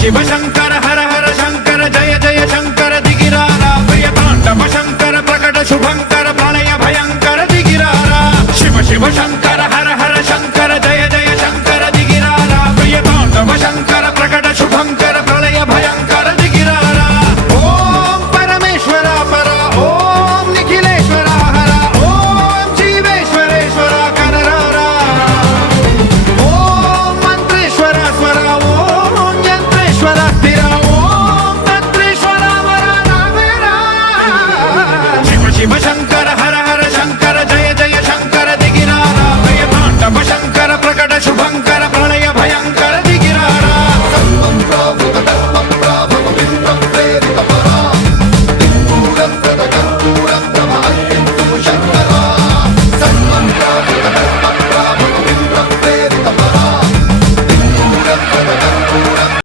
శివ శంకర హర హర శంకర జయ జయ శంకర దిగిరారా ప్రియ తాండవ శంకర ప్రకట శుభం